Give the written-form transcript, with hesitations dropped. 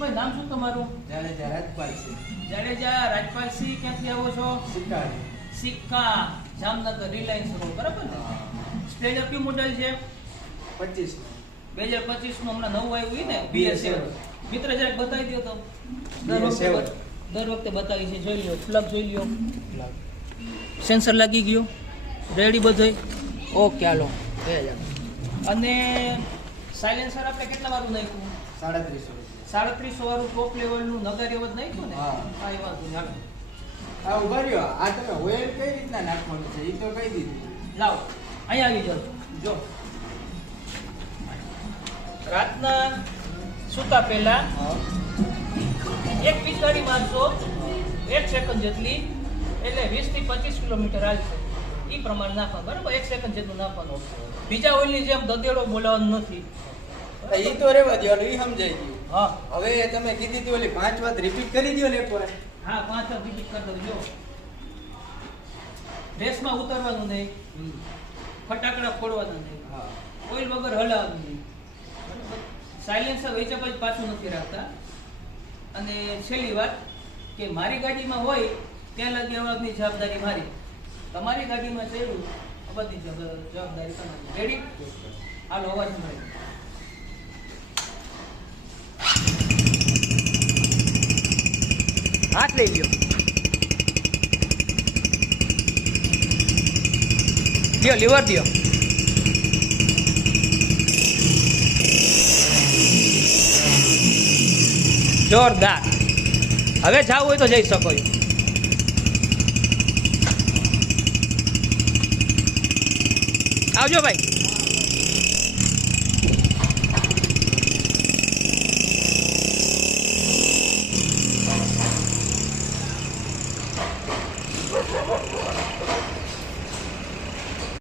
ભાઈ નામ શું તમારું? જાડેજા રાજપાલસિંહ. જાડેજા રાજપાલસિંહ. ક્યાંથી આવો છો? સિક્કા. સિક્કા જામનગર રિલાયન્સ રોડ બરાબર ને? સ્પ્લેન્ડર કયું મોડેલ છે? 25 2025 નું હમણાં નવું આવ્યું ને BS7. મિત્ર જરાક બતાવી દો તો. દર વખતે બતાવી છે. જોઈ લ્યો પ્લગ જોઈ લ્યો. સેન્સર લાગી ગયું રેડી બધું. ઓકે હાલો. અને સાયલેન્સર આપણે કેટલા વાળું નાખ્યું? 3700 વાળું ટોપ લેવલનું નગર એવજ નાખ્યું ને? હા. હા એ વાંધો નહીં. હાલો. આ ઉભા રહ્યો. આ તમે ઓઇલ કઈ રીતના નાખવાનું છે એ તો કહી દીધું. લાવો અહીંયા આવી જાઓ. જો રાતના સૂતા પહેલા એક પિસ્તાળી મારશો 1 સેકન્ડ જેટલી, એટલે 20 થી 25 કિલોમીટર હાલશે. એ પ્રમાણે નાખવાનું બરાબર. 1 સેકન્ડ જેટલું નાખવાનું. બીજા ઓઇલની જેમ દદેડો બોલાવવાનો નથી. એ તો રેવા દો. એ સમજાઈ ગયું. હા હવે તમે કીધી હતી ઓલી 5 વાત રિપીટ કરી દો ને એકવાર. હા 5 વાર રિપીટ કરી દો. રેસમાં ઉતરવાનું નહીં, ફટાકડા ફોડવાના નહીં, હા. ઓઇલ વગર હલાવવાનું નહીં. સાયલેન્સર વેચા પછી પાછું નથી રાખતા. અને છેલ્લી વાત કે મારી ગાડીમાં હોય ત્યાં લગી અવાજની જવાબદારી મારી. તમારી ગાડીમાં ચડ્યું અવાજની જવાબદારી તમારી. રેડી? હાલો અવાજ સંભળાય. હાથ લઈ લ્યો. લ્યો લીવર દ્યો. જોરદાર. હવે જાવું હોય તો જઈ શકો છો. આવજો ભાઈ.